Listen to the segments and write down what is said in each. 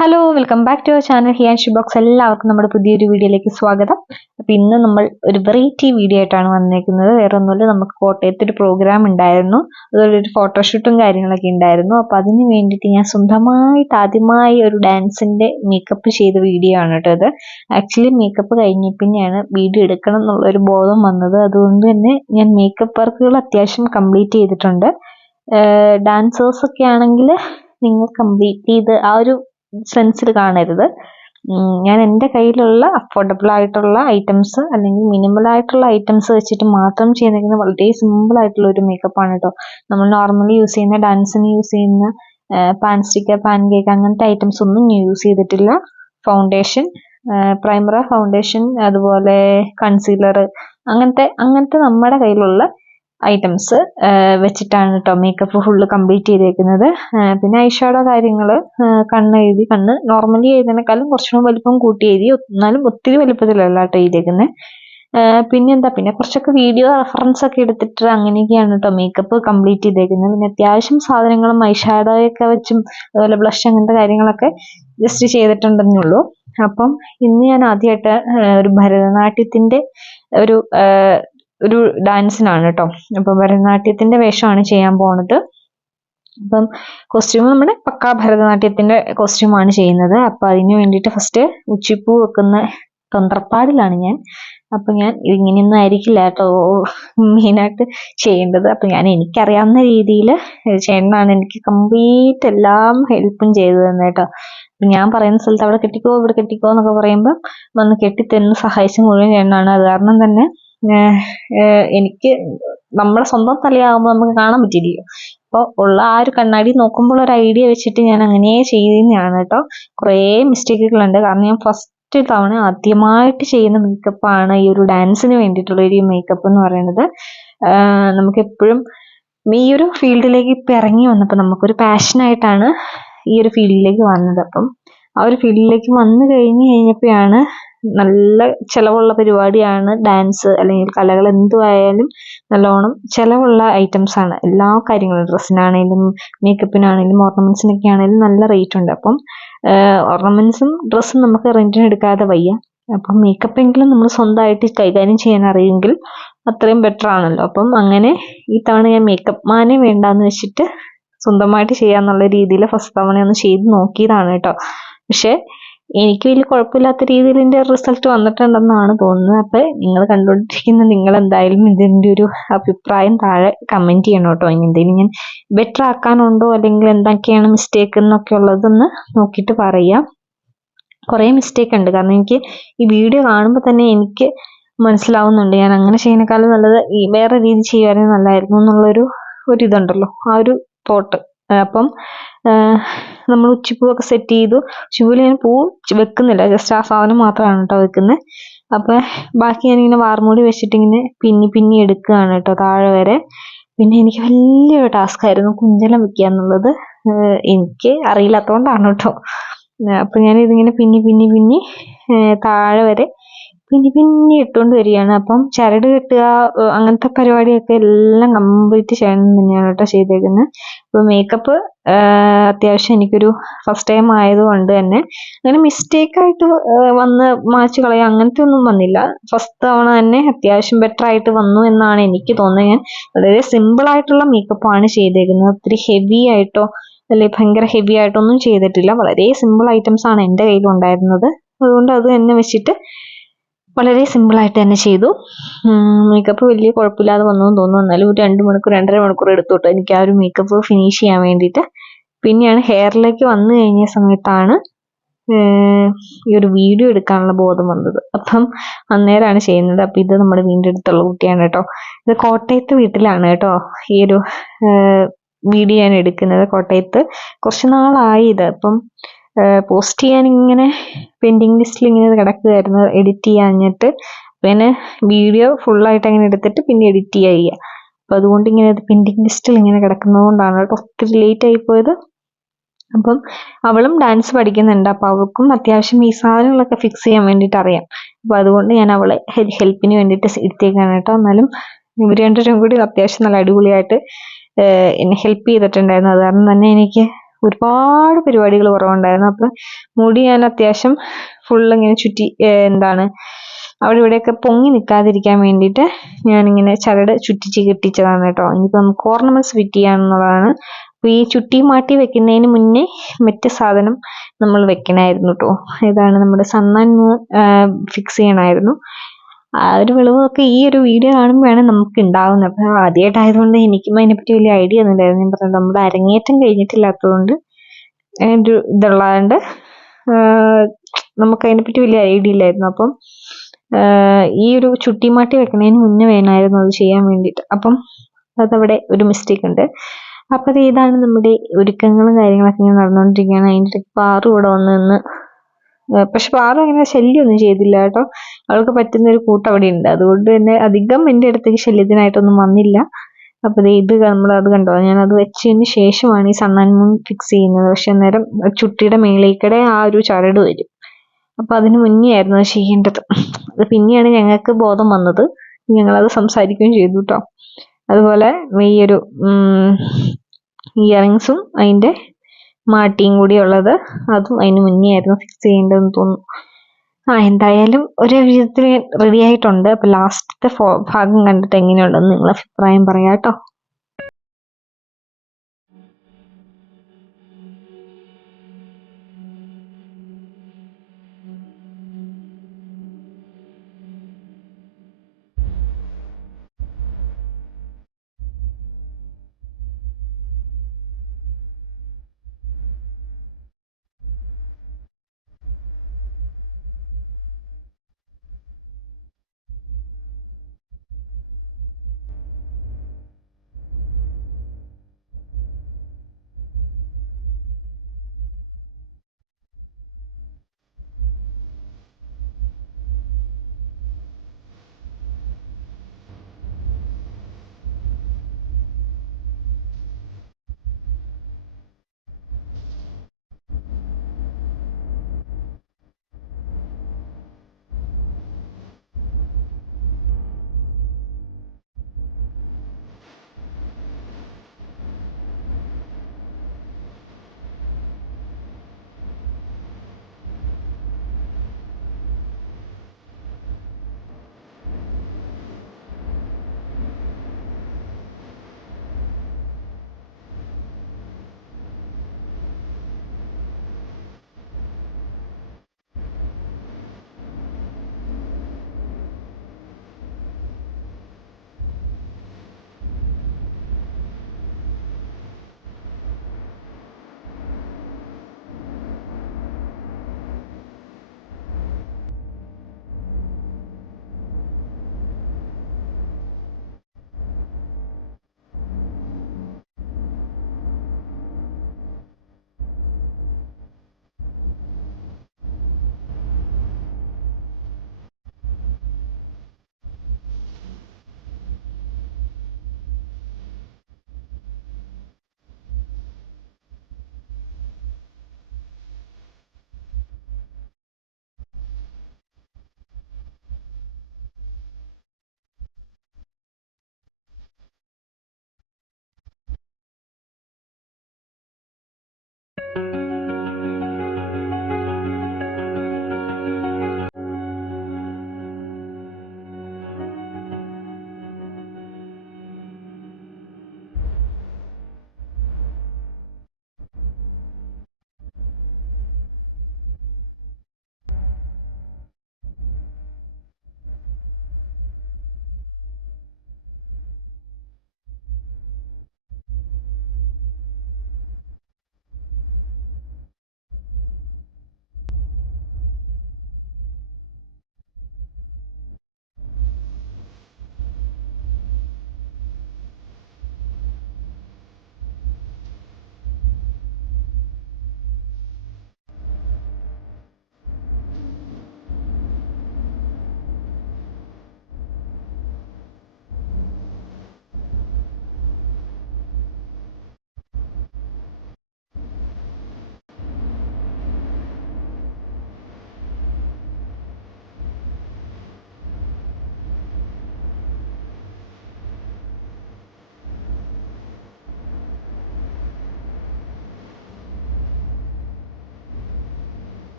Hello welcome back to our channel Hiyanshi box എല്ലാവർക്കും നമ്മുടെ പുതിയൊരു വീഡിയോയിലേക്ക് സ്വാഗതം. അപ്പം ഇന്ന് നമ്മൾ ഒരു വെറൈറ്റി വീഡിയോ ആയിട്ടാണ് വന്നേക്കുന്നത്. വേറെ ഒന്നുമില്ല നമുക്ക് കോട്ടയത്ത് ഒരു പ്രോഗ്രാം ഉണ്ടായിരുന്നു. അതുപോലെ ഒരു ഫോട്ടോഷൂട്ടും കാര്യങ്ങളൊക്കെ ഉണ്ടായിരുന്നു. അപ്പോൾ അതിന് വേണ്ടിയിട്ട് ഞാൻ സ്വന്തമായിട്ട് ആദ്യമായി ഒരു ഡാൻസിന്റെ മേക്കപ്പ് ചെയ്ത വീഡിയോ ആണ് കേട്ടോ ഇത് ആക്ച്വലി മേക്കപ്പ് കഴിഞ്ഞ പിന്നെയാണ് വീഡിയോ എടുക്കണം എന്നുള്ളൊരു ബോധം വന്നത്. അതുകൊണ്ട് തന്നെ ഞാൻ മേക്കപ്പ് വർക്കുകൾ അത്യാവശ്യം കംപ്ലീറ്റ് ചെയ്തിട്ടുണ്ട്. ഡാൻസേഴ്സൊക്കെ ആണെങ്കിൽ നിങ്ങൾ കംപ്ലീറ്റ് ചെയ്ത് ആ ഒരു സെൻസിൽ കാണരുത്. ഞാൻ എന്റെ കയ്യിലുള്ള അഫോർഡബിൾ ആയിട്ടുള്ള ഐറ്റംസ് അല്ലെങ്കിൽ മിനിമൽ ആയിട്ടുള്ള ഐറ്റംസ് വെച്ചിട്ട് മാത്രം ചെയ്യുന്ന വളരെ സിമ്പിൾ ആയിട്ടുള്ള ഒരു മേക്കപ്പ് ആണ് കേട്ടോ നമ്മൾ നോർമലി യൂസ് ചെയ്യുന്ന ഡാൻസിന് യൂസ് ചെയ്യുന്ന പാൻ സ്റ്റിക്ക് പാൻ കേക്ക് അങ്ങനത്തെ ഐറ്റംസ് ഒന്നും യൂസ് ചെയ്തിട്ടില്ല. ഫൗണ്ടേഷൻ പ്രൈമറ ഫൗണ്ടേഷൻ അതുപോലെ കൺസീലർ അങ്ങനത്തെ അങ്ങനത്തെ നമ്മുടെ കയ്യിലുള്ള ഐറ്റംസ് വെച്ചിട്ടാണ് കേട്ടോ മേക്കപ്പ് ഫുള്ള് കംപ്ലീറ്റ് ചെയ്തേക്കുന്നത്. പിന്നെ ഐഷാഡോ കാര്യങ്ങൾ കണ്ണ് എഴുതി കണ്ണ് നോർമലി എഴുതുന്നതിനേക്കാളും കുറച്ചുകൂടി വലിപ്പം കൂട്ടി എഴുതി എന്നാലും ഒത്തിരി വലിപ്പത്തിലല്ല കേട്ടോ എഴുതിയേക്കുന്നത് പിന്നെ എന്താ പിന്നെ കുറച്ചൊക്കെ വീഡിയോ റെഫറൻസ് ഒക്കെ എടുത്തിട്ട് അങ്ങനെയൊക്കെയാണ് കേട്ടോ മേക്കപ്പ് കംപ്ലീറ്റ് ചെയ്തേക്കുന്നത്. പിന്നെ അത്യാവശ്യം സാധനങ്ങളും ഐഷാഡോയൊക്കെ വെച്ചും അതുപോലെ ബ്ലഷ് അങ്ങനത്തെ കാര്യങ്ങളൊക്കെ ജസ്റ്റ് ചെയ്തിട്ടുണ്ടെന്നേ ഉള്ളൂ. അപ്പം ഇന്ന് ഞാൻ ആദ്യമായിട്ട് ഒരു ഭരതനാട്യത്തിന്റെ ഒരു ഒരു ഡാൻസിനാണ് കേട്ടോ അപ്പൊ ഭരതനാട്യത്തിന്റെ വേഷമാണ് ചെയ്യാൻ പോണത്. അപ്പം കോസ്റ്റ്യൂം നമ്മുടെ പക്കാ ഭരതനാട്യത്തിന്റെ കോസ്റ്റ്യൂമാണ് ചെയ്യുന്നത്. അപ്പൊ അതിന് വേണ്ടിയിട്ട് ഫസ്റ്റ് ഉച്ചിപ്പൂ വെക്കുന്ന തന്ത്രപ്പാടിലാണ് ഞാൻ. അപ്പൊ ഞാൻ ഇങ്ങനെയൊന്നും ആയിരിക്കില്ല കേട്ടോ മെയിനായിട്ട് ചെയ്യേണ്ടത്. അപ്പൊ ഞാൻ എനിക്കറിയാവുന്ന രീതിയിൽ ചേട്ടനാണ് എനിക്ക് കംപ്ലീറ്റ് എല്ലാം ഹെൽപ്പും ചെയ്തു തന്നെ കേട്ടോ ഞാൻ പറയുന്ന സ്ഥലത്ത് അവിടെ കെട്ടിക്കോ ഇവിടെ കെട്ടിക്കോ എന്നൊക്കെ പറയുമ്പോൾ വന്ന് കെട്ടിത്തരുന്ന സഹായിച്ച മുഴുവൻ ചേട്ടനാണ്. അത് കാരണം തന്നെ എനിക്ക് നമ്മുടെ സ്വന്തം തലയാകുമ്പോൾ നമുക്ക് കാണാൻ പറ്റില്ലല്ലോ അപ്പോൾ ഉള്ള ആ ഒരു കണ്ണാടി നോക്കുമ്പോൾ ഒരു ഐഡിയ വെച്ചിട്ട് ഞാൻ അങ്ങനെ ചെയ്യുന്നതാണ് കേട്ടോ. കുറേ മിസ്റ്റേക്കുകളുണ്ട്. കാരണം ഞാൻ ഫസ്റ്റ് തവണ ആദ്യമായിട്ട് ചെയ്യുന്ന മേക്കപ്പാണ് ഈ ഒരു ഡാൻസിന് വേണ്ടിയിട്ടുള്ള ഒരു മേക്കപ്പ് എന്ന് പറയുന്നത്. നമുക്ക് എപ്പോഴും ഈ ഒരു ഫീൽഡിലേക്ക് ഇപ്പം ഇറങ്ങി വന്നപ്പോൾ നമുക്കൊരു പാഷനായിട്ടാണ് ഈ ഒരു ഫീൽഡിലേക്ക് വന്നത്. അപ്പം ആ ഒരു ഫീൽഡിലേക്ക് വന്നു കഴിഞ്ഞു കഴിഞ്ഞപ്പോഴാണ് നല്ല ചിലവുള്ള പരിപാടിയാണ് ഡാൻസ് അല്ലെങ്കിൽ കലകൾ എന്തുമായാലും നല്ലോണം ചിലവുള്ള ഐറ്റംസ് ആണ്. എല്ലാ കാര്യങ്ങളും ഡ്രസ്സിനാണേലും മേക്കപ്പിനാണേലും ഓർണമെന്റ്സിനൊക്കെ ആണേലും നല്ല റേറ്റ് ഉണ്ട്. അപ്പം ഓർണമെന്റ്സും ഡ്രസ്സും നമുക്ക് റെന്റിന് എടുക്കാതെ വയ്യ. അപ്പം മേക്കപ്പ് എങ്കിലും നമ്മൾ സ്വന്തമായിട്ട് കൈകാര്യം ചെയ്യാൻ അറിയുമെങ്കിൽ അത്രയും ബെറ്റർ ആണല്ലോ. അപ്പം അങ്ങനെ ഈ തവണ ഞാൻ മേക്കപ്പ് മാനെ വേണ്ടാന്ന് വെച്ചിട്ട് സ്വന്തമായിട്ട് ചെയ്യാന്നുള്ള രീതിയിൽ ഫസ്റ്റ് തവണ ഒന്ന് ചെയ്ത് നോക്കിയതാണ് കേട്ടോ. പക്ഷെ എനിക്ക് വലിയ കുഴപ്പമില്ലാത്ത രീതിയിൽ ഇതിന്റെ റിസൾട്ട് വന്നിട്ടുണ്ടെന്നാണ് തോന്നുന്നത്. അപ്പോൾ നിങ്ങൾ കണ്ടുകൊണ്ടിരിക്കുന്ന നിങ്ങൾ എന്തായാലും ഇതിന്റെ ഒരു അഭിപ്രായം താഴെ കമന്റ് ചെയ്യണം കേട്ടോ. ഇനി എന്തെങ്കിലും ഞാൻ ബെറ്റർ ആക്കാനുണ്ടോ? അല്ലെങ്കിൽ എന്തൊക്കെയാണ് മിസ്റ്റേക്ക് എന്നൊക്കെ ഉള്ളതെന്ന് നോക്കിയിട്ട് പറയാം. കുറേ മിസ്റ്റേക്ക് ഉണ്ട്. കാരണം എനിക്ക് ഈ വീഡിയോ കാണുമ്പോൾ തന്നെ എനിക്ക് മനസ്സിലാവുന്നുണ്ട്. ഞാൻ അങ്ങനെ ചെയ്യുന്നേക്കാളും നല്ലത് ഈ വേറെ രീതി ചെയ്യുമായിരുന്നു നല്ലായിരുന്നു എന്നുള്ളൊരു ഒരു ഇതുണ്ടല്ലോ. ആ ഒരു തോട്ട് അപ്പം നമ്മൾ ഉച്ചിപ്പൂവൊക്കെ സെറ്റ് ചെയ്തു. ഉച്ചിപ്പൂവിൽ ഞാൻ പൂ വെക്കുന്നില്ല. ജസ്റ്റ് ആ സാധനം മാത്രമാണ് കേട്ടോ വെക്കുന്നത് അപ്പം ബാക്കി ഞാനിങ്ങനെ വാർമൂടി വെച്ചിട്ട് ഇങ്ങനെ പിന്നി പിന്നി എടുക്കുകയാണ് കേട്ടോ താഴെ വരെ. പിന്നെ എനിക്ക് വലിയൊരു ടാസ്ക് ആയിരുന്നു കുഞ്ചലം വെക്കുക എന്നുള്ളത് എനിക്ക് അറിയില്ലാത്തതുകൊണ്ടാണ് കേട്ടോ അപ്പം ഞാനിതിങ്ങനെ പിന്നി പിന്നി പിന്നി താഴെ വരെ പിന്നി പിന്നെ ഇട്ടുകൊണ്ട് വരികയാണ്. അപ്പം ചരട് കെട്ടുക അങ്ങനത്തെ പരിപാടിയൊക്കെ എല്ലാം കംപ്ലീറ്റ് ചെയ്യണം തന്നെയാണ് കേട്ടോ ചെയ്തേക്കുന്നത് അപ്പോൾ മേക്കപ്പ് അത്യാവശ്യം എനിക്കൊരു ഫസ്റ്റ് ടൈം ആയതുകൊണ്ട് തന്നെ അങ്ങനെ മിസ്റ്റേക്കായിട്ട് വന്ന് മാച്ച് കളയുക അങ്ങനത്തെ ഒന്നും വന്നില്ല. ഫസ്റ്റ് തവണ തന്നെ അത്യാവശ്യം ബെറ്റർ ആയിട്ട് വന്നു എന്നാണ് എനിക്ക് തോന്നുന്നത്. ഞാൻ വളരെ സിമ്പിൾ ആയിട്ടുള്ള മേക്കപ്പാണ് ചെയ്തേക്കുന്നത്. ഒത്തിരി ഹെവി ആയിട്ടോ അല്ലെങ്കിൽ ഭയങ്കര ഹെവി ആയിട്ടൊന്നും ചെയ്തിട്ടില്ല. വളരെ സിമ്പിൾ ഐറ്റംസ് ആണ് എന്റെ കയ്യിലുണ്ടായിരുന്നത്. അതുകൊണ്ട് അത് തന്നെ വെച്ചിട്ട് വളരെ സിമ്പിളായിട്ട് തന്നെ ചെയ്തു. മേക്കപ്പ് വലിയ കുഴപ്പമില്ലാതെ വന്നു എന്ന് തോന്നുന്നു. എന്നാലും ഒരു രണ്ട് മണിക്കൂർ രണ്ടര മണിക്കൂർ എടുത്തു എനിക്ക് ആ ഒരു മേക്കപ്പ് ഫിനിഷ് ചെയ്യാൻ വേണ്ടിയിട്ട്. പിന്നെയാണ് ഹെയറിലേക്ക് വന്നു കഴിഞ്ഞ സമയത്താണ് ഈ ഒരു വീഡിയോ എടുക്കാനുള്ള ബോധം വന്നത്. അപ്പം അന്നേരമാണ് ചെയ്യുന്നത്. അപ്പം ഇത് നമ്മുടെ വീടിന്റെ അടുത്തുള്ള കുട്ടിയാണ് കേട്ടോ ഇത് കോട്ടയത്ത് വീട്ടിലാണ് കേട്ടോ ഈ ഒരു വീഡിയോ ഞാൻ എടുക്കുന്നത് കോട്ടയത്ത്. കുറച്ച് നാളായി ഇത്. അപ്പം പോസ്റ്റ് ചെയ്യാൻ ഇങ്ങനെ പെൻഡിങ് ലിസ്റ്റിൽ ഇങ്ങനെ കിടക്കുകയായിരുന്നു എഡിറ്റ് ചെയ്യാഞ്ഞിട്ട് പിന്നെ വീഡിയോ ഫുള്ളായിട്ട് അങ്ങനെ എടുത്തിട്ട് പിന്നെ എഡിറ്റ് ചെയ്യുക. അപ്പം അതുകൊണ്ട് ഇങ്ങനെ അത് പെൻഡിങ് ലിസ്റ്റിൽ ഇങ്ങനെ കിടക്കുന്നതുകൊണ്ടാണ് കേട്ടോ ഒത്തിരി ലേറ്റ് ആയി പോയത്. അപ്പം അവളും ഡാൻസ് പഠിക്കുന്നുണ്ട്. അപ്പം അവൾക്കും അത്യാവശ്യം ഈ സാധനങ്ങളൊക്കെ ഫിക്സ് ചെയ്യാൻ വേണ്ടിയിട്ട് അറിയാം. അപ്പം അതുകൊണ്ട് ഞാൻ അവളെ ഹെൽപ്പിന് വേണ്ടിയിട്ട് എടുത്തേക്കാണ് കേട്ടോ. എന്നാലും ഇവർ രണ്ടുപേരും കൂടി അത്യാവശ്യം നല്ല അടിപൊളിയായിട്ട് എന്നെ ഹെൽപ്പ് ചെയ്തിട്ടുണ്ടായിരുന്നു. അത് കാരണം തന്നെ എനിക്ക് ഒരുപാട് പരിപാടികൾ കുറവുണ്ടായിരുന്നു. അപ്പം മുടി ഞാൻ അത്യാവശ്യം ഫുൾ ഇങ്ങനെ ചുറ്റി എന്താണ് അവിടെ ഇവിടെയൊക്കെ പൊങ്ങി നിൽക്കാതിരിക്കാൻ വേണ്ടിയിട്ട് ഞാനിങ്ങനെ ചരട് ചുറ്റിച്ച് കെട്ടിച്ചതാണ് കേട്ടോ. ഇനിയിപ്പോൾ നമുക്ക് ഓർണമെന്റ്സ് ഫിറ്റ് ചെയ്യാന്നുള്ളതാണ് അപ്പോൾ ഈ ചുട്ടി മാറ്റി വെക്കുന്നതിന് മുന്നേ മറ്റ് സാധനം നമ്മൾ വെക്കണമായിരുന്നു കേട്ടോ. ഇതാണ് നമ്മുടെ സണ്ണാൻ ഫിക്സ് ചെയ്യണമായിരുന്നു. ആ ഒരു വെളിവൊക്കെ ഈ ഒരു വീഡിയോ കാണുമ്പോഴാണ് നമുക്ക് ഉണ്ടാവുന്നത്. അപ്പോൾ ആദ്യമായിട്ടായതുകൊണ്ട് എനിക്കും അതിനെപ്പറ്റി വലിയ ഐഡിയ ഒന്നും ഇല്ലായിരുന്നു. ഞാൻ പറഞ്ഞത് നമ്മുടെ അരങ്ങേറ്റം കഴിഞ്ഞിട്ടില്ലാത്തതുകൊണ്ട് ഒരു ഇതുള്ളതുകൊണ്ട് നമുക്ക് അതിനെപ്പറ്റി വലിയ ഐഡിയ ഇല്ലായിരുന്നു. അപ്പം ഈ ഒരു ചുട്ടിമാട്ടി വെക്കുന്നതിന് മുന്നേ വേണമായിരുന്നു അത് ചെയ്യാൻ വേണ്ടിയിട്ട്. അപ്പം അതവിടെ ഒരു മിസ്റ്റേക്ക് ഉണ്ട്. അപ്പോൾ ഇതാണ് നമ്മുടെ ഒരുക്കങ്ങളും കാര്യങ്ങളൊക്കെ ഇങ്ങനെ നടന്നുകൊണ്ടിരിക്കുകയാണ്. അതിന്റെ പാറു ഇവിടെ വന്ന് നിന്ന് പക്ഷെ പാറു അങ്ങനെ ശല്യമൊന്നും ചെയ്തില്ല കേട്ടോ. അവൾക്ക് പറ്റുന്ന ഒരു കൂട്ട് അവിടെ ഉണ്ട് അതുകൊണ്ട് തന്നെ അധികം എന്റെ അടുത്തേക്ക് ശല്യത്തിനായിട്ടൊന്നും വന്നില്ല. അപ്പോൾ ഇത് നമ്മൾ അത് കണ്ടോ? ഞാൻ അത് വെച്ചതിന് ശേഷമാണ് ഈ സണ്ണാൻ ഫിക്സ് ചെയ്യുന്നത്. പക്ഷെ അന്നേരം ചുട്ടിയുടെ മേളിക്കടെ ആ ഒരു ചരട് വരും. അപ്പോൾ അതിന് മുന്നേ ആയിരുന്നു ചെയ്യേണ്ടത്. അത് പിന്നെയാണ് ഞങ്ങൾക്ക് ബോധം വന്നത്. ഞങ്ങൾ അത് സംസാരിക്കുകയും ചെയ്തു കേട്ടോ. അതുപോലെ ഈ ഒരു ഇയറിങ്സും അതിന്റെ മാട്ടിയും കൂടി ഉള്ളത് അതും അതിന് മുന്നേ ആയിരുന്നു ഫിക്സ് ചെയ്യേണ്ടതെന്ന് തോന്നുന്നു. ആ എന്തായാലും ഒരു വിധത്തിൽ റെഡി ആയിട്ടുണ്ട്. അപ്പോൾ ലാസ്റ്റത്തെ ഭാഗം കണ്ടിട്ട് എങ്ങനെയുണ്ടെന്ന് നിങ്ങൾ അഭിപ്രായം പറയാം കേട്ടോ.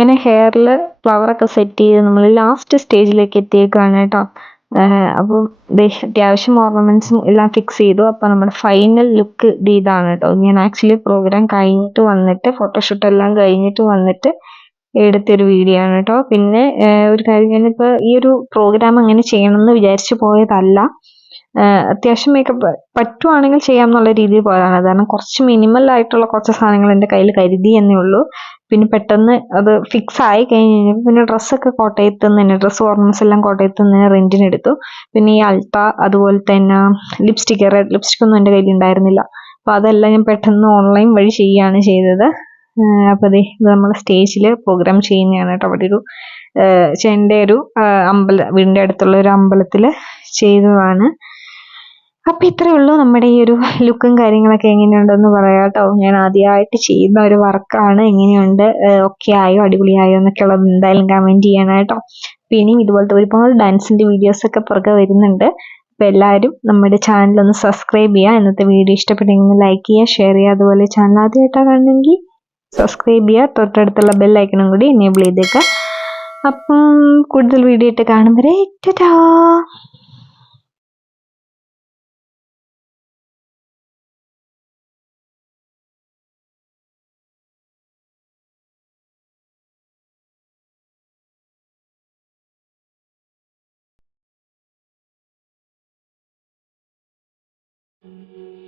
അങ്ങനെ ഹെയറിൽ ഫ്ലവറൊക്കെ സെറ്റ് ചെയ്ത് നമ്മൾ ലാസ്റ്റ് സ്റ്റേജിലേക്ക് എത്തിയേക്കാണ് കേട്ടോ. അപ്പോൾ അത്യാവശ്യം ഓർണമെന്റ്സും എല്ലാം ഫിക്സ് ചെയ്തു. അപ്പോൾ നമ്മുടെ ഫൈനൽ ലുക്ക് ഇതാണ് കേട്ടോ. ഞാൻ ആക്ച്വലി പ്രോഗ്രാം കഴിഞ്ഞിട്ട് വന്നിട്ട് ഫോട്ടോഷൂട്ട് എല്ലാം കഴിഞ്ഞിട്ട് വന്നിട്ട് എടുത്തൊരു വീഡിയോ ആണ് കേട്ടോ. പിന്നെ ഒരു കാര്യം ഞാനിപ്പോൾ ഈ ഒരു പ്രോഗ്രാം അങ്ങനെ ചെയ്യണം എന്ന് വിചാരിച്ചു പോയതല്ല. അത്യാവശ്യം മേക്കപ്പ് പറ്റുവാണെങ്കിൽ ചെയ്യാം എന്നുള്ള രീതിയിൽ പോയതാണ്. കാരണം കുറച്ച് മിനിമൽ ആയിട്ടുള്ള കുറച്ച് സാധനങ്ങൾ എന്റെ കയ്യിൽ കരുതി എന്നേ ഉള്ളൂ. പിന്നെ പെട്ടെന്ന് അത് ഫിക്സ് ആയി കഴിഞ്ഞ് കഴിഞ്ഞപ്പോൾ പിന്നെ ഡ്രസ്സൊക്കെ കോട്ടയത്ത് നിന്ന് തന്നെ ഡ്രസ്സ് ഓർണമെന്റ്സ് എല്ലാം കോട്ടയത്ത് നിന്ന് റെന്റിന് എടുത്തു. പിന്നെ ഈ അൾട്ട അതുപോലെ തന്നെ ലിപ്സ്റ്റിക്ക് റെഡ് ലിപ്സ്റ്റിക് ഒന്നും എന്റെ കയ്യിൽ ഉണ്ടായിരുന്നില്ല. അപ്പോൾ അതെല്ലാം ഞാൻ പെട്ടെന്ന് ഓൺലൈൻ വഴി ചെയ്യുകയാണ് ചെയ്തത്. അപ്പോൾ അതെ ഇത് നമ്മൾ സ്റ്റേജിൽ പ്രോഗ്രാം ചെയ്യുന്നതാണ് കേട്ടോ. അവിടെ ഒരു ചേന്റെ ഒരു അമ്പല വീടിന്റെ അടുത്തുള്ള ഒരു അമ്പലത്തിൽ ചെയ്തതാണ്. അപ്പം ഇത്രയേ ഉള്ളൂ നമ്മുടെ ഈ ഒരു ലുക്കും കാര്യങ്ങളൊക്കെ എങ്ങനെയുണ്ടെന്ന് പറയാം കേട്ടോ. ഞാൻ ആദ്യമായിട്ട് ചെയ്യുന്ന ഒരു വർക്കാണ് എങ്ങനെയുണ്ട്? ഓക്കെ ആയോ? അടിപൊളിയായോ? എന്നൊക്കെ ഉള്ളത് എന്തായാലും കമന്റ് ചെയ്യണം കേട്ടോ. അപ്പം ഇനിയും ഇതുപോലത്തെ ഒരുപാട് ഡാൻസിന്റെ വീഡിയോസ് ഒക്കെ പുറകെ വരുന്നുണ്ട്. അപ്പോൾ എല്ലാവരും നമ്മുടെ ചാനൽ ഒന്ന് സബ്സ്ക്രൈബ് ചെയ്യുക. ഇന്നത്തെ വീഡിയോ ഇഷ്ടപ്പെട്ടെങ്കിൽ ലൈക്ക് ചെയ്യുക ഷെയർ ചെയ്യുക. അതുപോലെ ചാനൽ ആദ്യമായിട്ടാണ് കാണണമെങ്കിൽ സബ്സ്ക്രൈബ് ചെയ്യുക. തൊട്ടടുത്തുള്ള ബെല്ലൈക്കണും കൂടി എനേബിൾ ചെയ്തേക്കുക. അപ്പം കൂടുതൽ വീഡിയോ ഇട്ട് കാണും Mm-hmm.